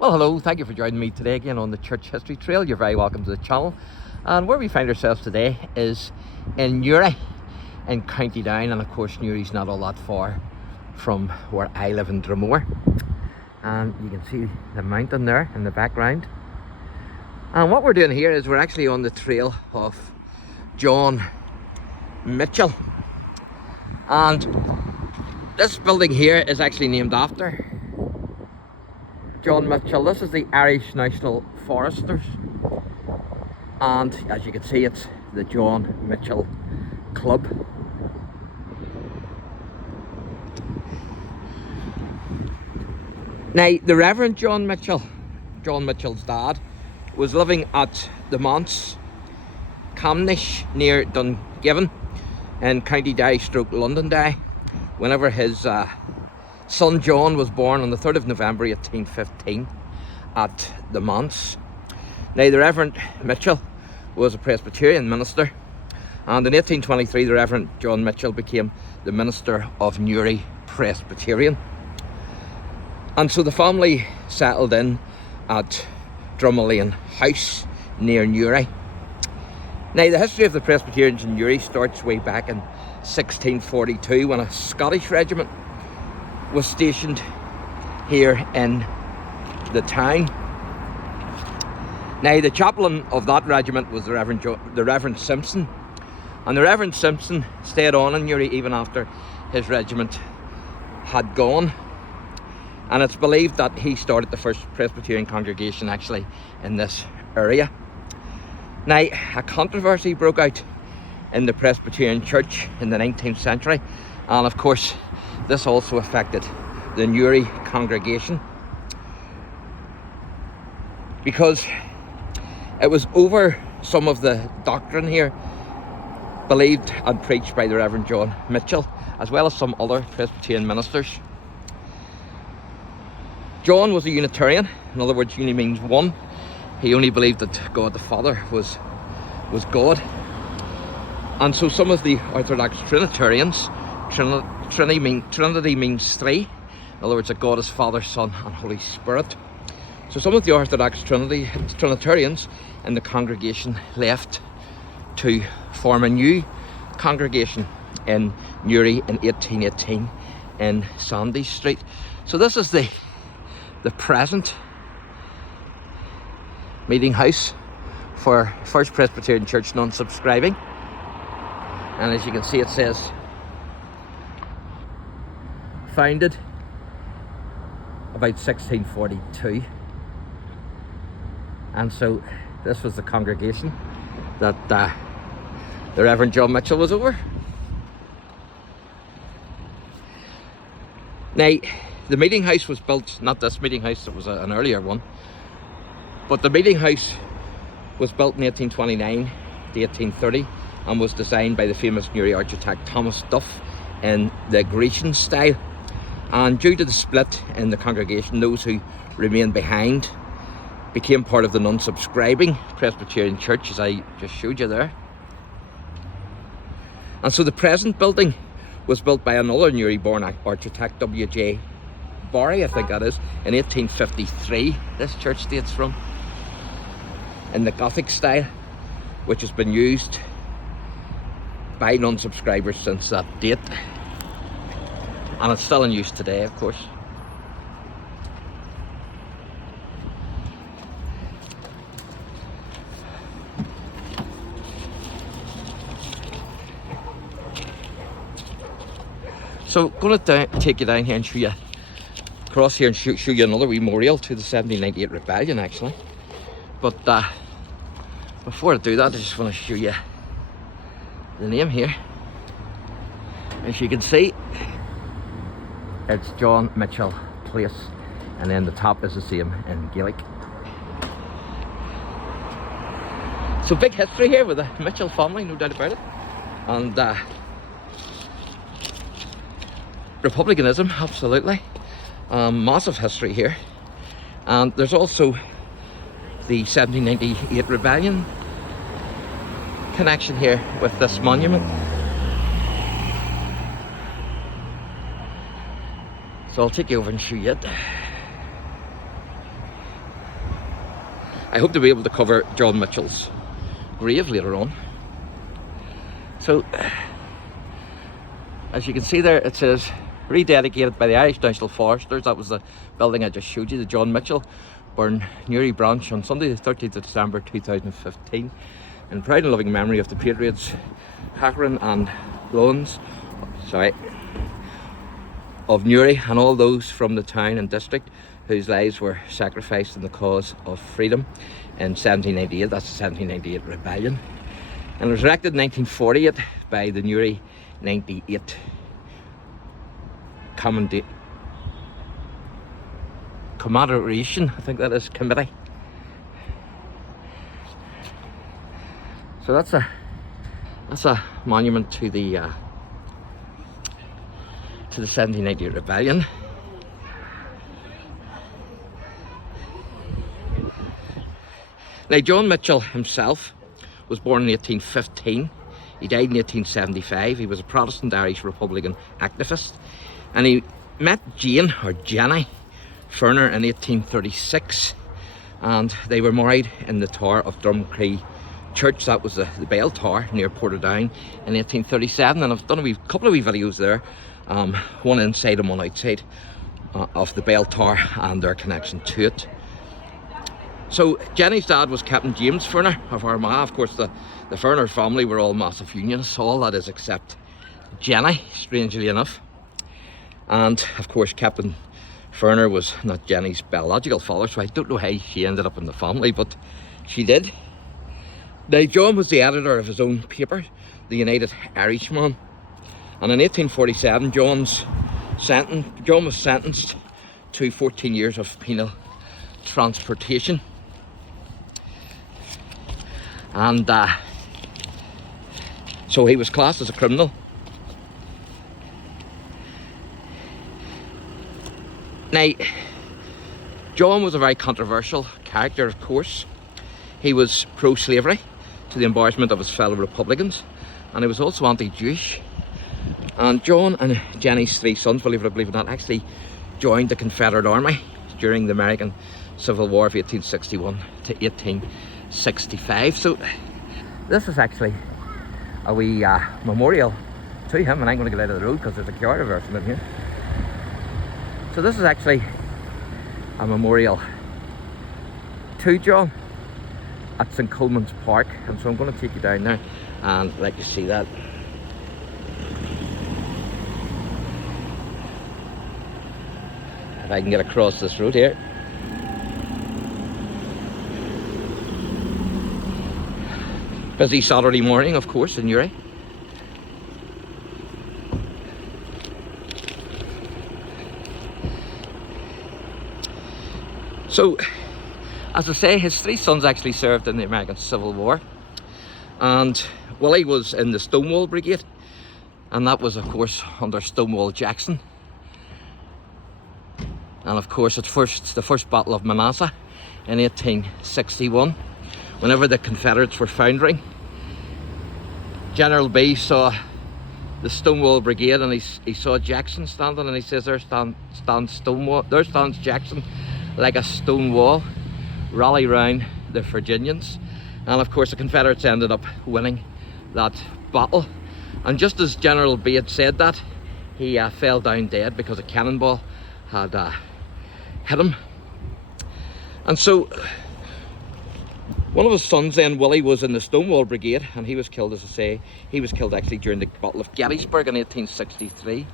Well, hello, thank you for joining me today again on the Church History Trail. You're very welcome to the channel. And where we find ourselves today is in NEWRY in County Down, and of course Newry's not all that far from where I live in Dromore. And you can see the mountain there in the background. And what we're doing here is we're actually on the trail of John Mitchell. And this building here is actually named after John Mitchell. This is the Irish National Foresters, and as you can see, it's the John Mitchell Club. Now, the Reverend John Mitchell, John Mitchell's dad, was living at the Manse, Camnish, near Dungiven in County Down / Londonderry, whenever his son John was born on the 3rd of November 1815 at the Manse. Now, the Reverend Mitchell was a Presbyterian minister, and in 1823 the Reverend John Mitchell became the minister of Newry Presbyterian. And so the family settled in at Drumlane House near Newry. Now, the history of the Presbyterians in Newry starts way back in 1642 when a Scottish regiment was stationed here in the town. Now, the chaplain of that regiment was the Reverend Simpson, and the Reverend Simpson stayed on in Newry even after his regiment had gone, and it's believed that he started the first Presbyterian congregation actually in this area. Now, a controversy broke out in the Presbyterian Church in the 19th century, and of course this also affected the Newry congregation, because it was over some of the doctrine here believed and preached by the Reverend John Mitchell, as well as some other Presbyterian ministers. John was a Unitarian. In other words, uni means one. He only believed that God the Father was God. And so some of the Orthodox Trinitarians, Trinity means three. In other words, that God is Father, Son and Holy Spirit. So some of the Orthodox Trinitarians in the congregation left to form a new congregation in Newry in 1818 in Sandy Street. So this is the present meeting house for First Presbyterian Church non-subscribing. And as you can see, it says founded about 1642, and so this was the congregation that the Reverend John Mitchell was over. Now, the meeting house was built, not this meeting house, it was an earlier one, but the meeting house was built in 1829 to 1830 and was designed by the famous Newry architect Thomas Duff in the Grecian style. And due to the split in the congregation, those who remained behind became part of the non-subscribing Presbyterian Church, as I just showed you there. And so the present building was built by another Newry-born architect, W.J. Barry, I think that is, in 1853. This church dates from, in the Gothic style, which has been used by non-subscribers since that date. And it's still in use today, of course. So I'm going to take you down here and show you, across here and show you another memorial to the 1798 rebellion actually. But before I do that, I just want to show you the name here. As you can see, it's John Mitchell Place, and then the top is the same in Gaelic. So big history here with the Mitchell family, no doubt about it. And republicanism, absolutely. Massive history here. And there's also the 1798 rebellion connection here with this monument. So I'll take you over and show you it. I hope to be able to cover John Mitchell's grave later on. So, as you can see there, it says rededicated by the Irish National Foresters. That was the building I just showed you, the John Mitchell Burn Newry branch, on Sunday the 13th of December 2015, in proud and loving memory of the patriots Hackran and Lowens, of Newry, and all those from the town and district whose lives were sacrificed in the cause of freedom in 1798. That's the 1798 rebellion. And it was erected in 1948 by the Newry 98 Commemoration, I think that is, committee. So that's a monument to the 1798 rebellion. Now, John Mitchell himself was born in 1815. He died in 1875. He was a Protestant Irish Republican activist, and he met Jane, or Jenny, Ferner in 1836, and they were married in the tower of Drumcree Church. That was the bell tower near Portadown in 1837, and I've done a couple of wee videos there, one inside and one outside of the bell tower and their connection to it. So Jenny's dad was Captain James Ferner of Armagh. Of course, the Ferner family were all massive unionists, all that is except Jenny, strangely enough. And of course, Captain Ferner was not Jenny's biological father, so I don't know how she ended up in the family, but she did. Now, John was the editor of his own paper, the United Irishman, and in 1847 John was sentenced to 14 years of penal transportation. And so he was classed as a criminal. Now, John was a very controversial character, of course. He was pro-slavery to the embarrassment of his fellow Republicans, and he was also anti-Jewish. And John and Jenny's three sons, believe it or not, actually joined the Confederate Army during the American Civil War of 1861 to 1865. So this is actually a wee memorial to him, and I'm going to get out of the road because there's a car reversing in here. So this is actually a memorial to John at St Coleman's Park, and so I'm going to take you down there and let you see that. If I can get across this road here. Busy Saturday morning, of course, in Newry. So, as I say, his three sons actually served in the American Civil War, and Willie was in the Stonewall Brigade, and that was, of course, under Stonewall Jackson. And of course, the first Battle of Manassas in 1861, whenever the Confederates were foundering, General B saw the Stonewall Brigade, and he saw Jackson standing, and he says, there stands Jackson like a stone wall, rally round the Virginians. And of course, the Confederates ended up winning that battle. And just as General B had said that, he fell down dead because a cannonball had hit him. And so one of his sons then, Willie, was in the Stonewall Brigade, and he was killed, as I say. He was killed actually during the Battle of Gettysburg in 1863.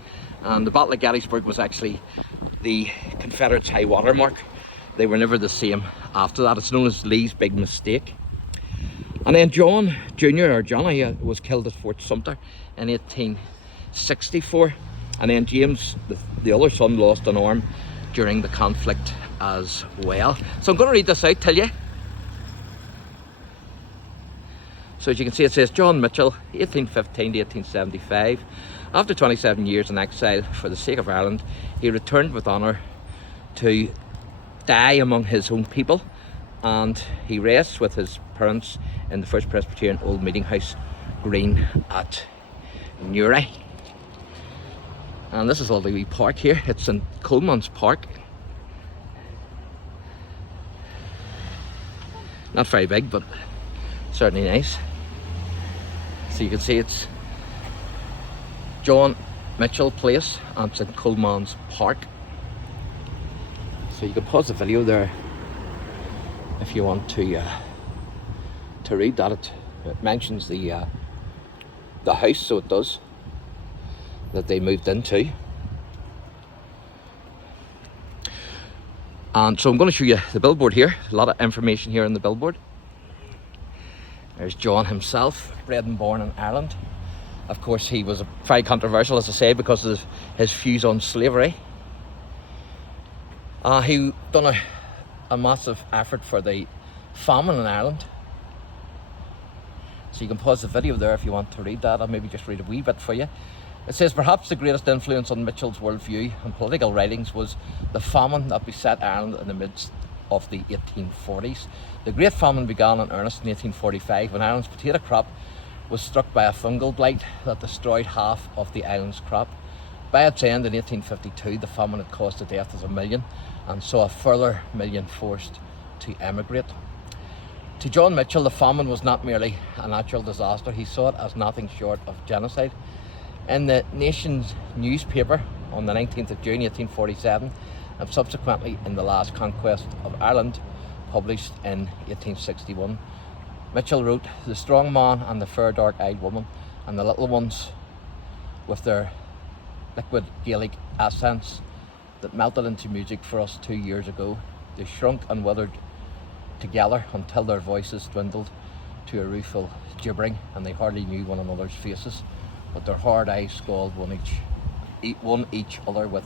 And the Battle of Gettysburg was actually the Confederates' high water mark. They were never the same after that. It's known as Lee's big mistake. And then John Jr., or Johnny, was killed at Fort Sumter in 1864. And then James, the other son, lost an arm during the conflict as well. So I'm going to read this out, tell you. So as you can see, it says, John Mitchell, 1815 to 1875. After 27 years in exile for the sake of Ireland, he returned with honour to die among his own people, and he rests with his parents in the First Presbyterian Old Meeting House Green at Newry. And this is all the wee park here. It's in Coleman's Park. Not very big, but certainly nice. So you can see it's John Mitchell Place and St Coleman's Park. So you can pause the video there if you want to read that. It mentions the house, so it does, that they moved into. And so I'm going to show you the billboard here. A lot of information here on the billboard. There's John himself, bred and born in Ireland. Of course, he was very controversial, as I say, because of his views on slavery. He done a massive effort for the famine in Ireland. So you can pause the video there if you want to read that. I'll maybe just read a wee bit for you. It says, perhaps the greatest influence on Mitchell's worldview and political writings was the famine that beset Ireland in the midst of the 1840s. The Great Famine began in earnest in 1845 when Ireland's potato crop was struck by a fungal blight that destroyed half of the island's crop. By its end in 1852, the famine had caused the death of 1 million and saw a further 1 million forced to emigrate. To John Mitchell, the famine was not merely a natural disaster. He saw it as nothing short of genocide. In the nation's newspaper on the 19th of June 1847 and subsequently in The Last Conquest of Ireland, published in 1861, Mitchell wrote, "The strong man and the fair dark-eyed woman and the little ones with their liquid Gaelic accents that melted into music for us 2 years ago, they shrunk and withered together until their voices dwindled to a rueful gibbering and they hardly knew one another's faces. But their hard eyes scowled one each other with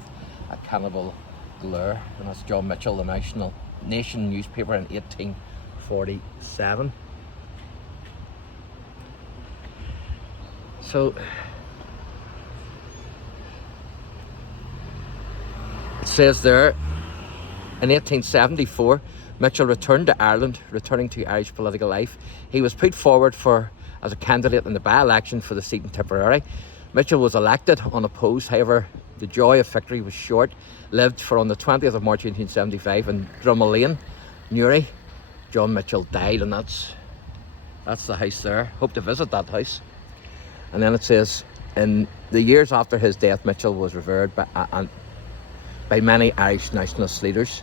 a cannibal glare." And that's John Mitchell, the Nation newspaper in 1847. So it says there, in 1874, Mitchell returned to Ireland, returning to Irish political life. He was put forward as a candidate in the by-election for the seat in Tipperary. Mitchell was elected unopposed. However, the joy of victory was short-lived, for on the 20th of March 1875 in Drummond Lane, Newry, John Mitchell died, and that's the house there. Hope to visit that house. And then it says, in the years after his death, Mitchell was revered by many Irish nationalist leaders,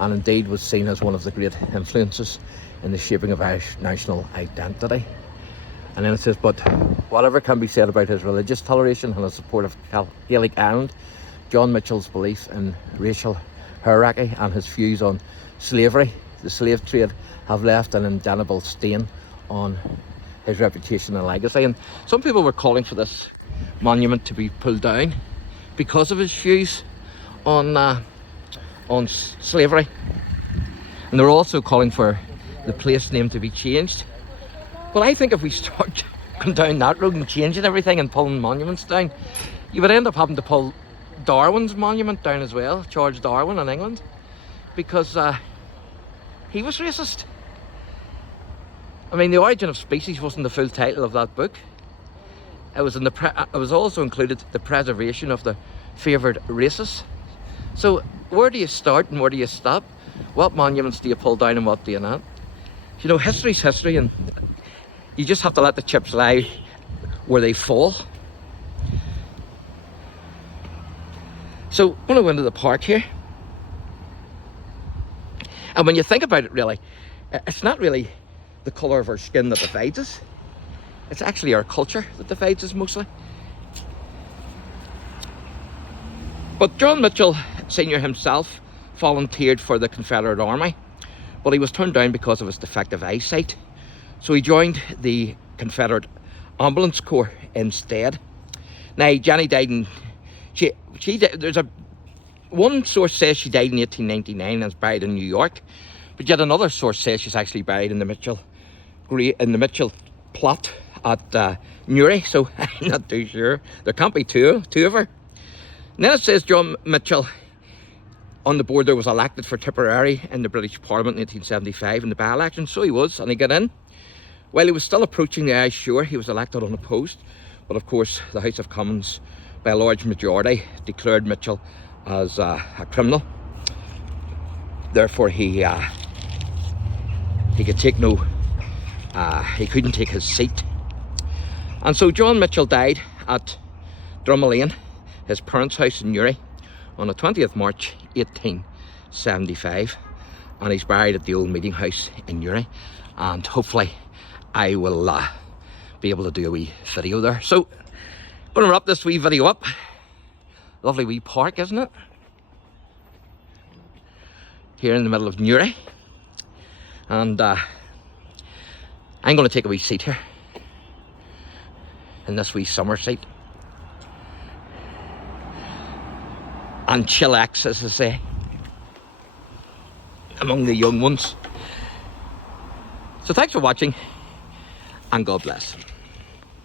and indeed was seen as one of the great influences in the shaping of Irish national identity. And then it says, but whatever can be said about his religious toleration and his support of Gaelic Ireland, John Mitchell's beliefs in racial hierarchy and his views on slavery, the slave trade, have left an indelible stain on his reputation and legacy. And some people were calling for this monument to be pulled down because of his views on slavery. And they're also calling for the place name to be changed. Well, I think if we start going down that road and changing everything and pulling monuments down, you would end up having to pull Darwin's monument down as well, Charles Darwin in England, because he was racist. I mean, The Origin of Species wasn't the full title of that book. It was it was also included The Preservation of the Favoured Races. So where do you start and where do you stop? What monuments do you pull down and what do you not? You know, history's history, and you just have to let the chips lie where they fall. So I'm going to go into the park here. And when you think about it, really, it's not really the colour of our skin that divides us. It's actually our culture that divides us mostly. But John Mitchell Sr. himself volunteered for the Confederate Army, but he was turned down because of his defective eyesight. So he joined the Confederate Ambulance Corps instead. Now, Jenny died in... One source says she died in 1899 and is buried in New York, but yet another source says she's actually buried in the Mitchell plot at Newry, so I'm not too sure. There can't be two of her. And then it says John Mitchell on the board there was elected for Tipperary in the British Parliament in 1875 in the by-election, so he was, and he got in. While he was still approaching the Irish shore, he was elected unopposed, but of course the House of Commons, by a large majority, declared Mitchell as a criminal. Therefore he he could take no, he couldn't take his seat. And so John Mitchell died at Drumlane, his parents' house in Newry, on the 20th March 1875, and he's buried at the old meeting house in Newry, and hopefully I will be able to do a wee video there. So I'm going to wrap this wee video up. Lovely wee park, isn't it? Here in the middle of Newry, and I'm going to take a wee seat here in this wee summer seat and chillax, as I say, among the young ones. So thanks for watching, and God bless.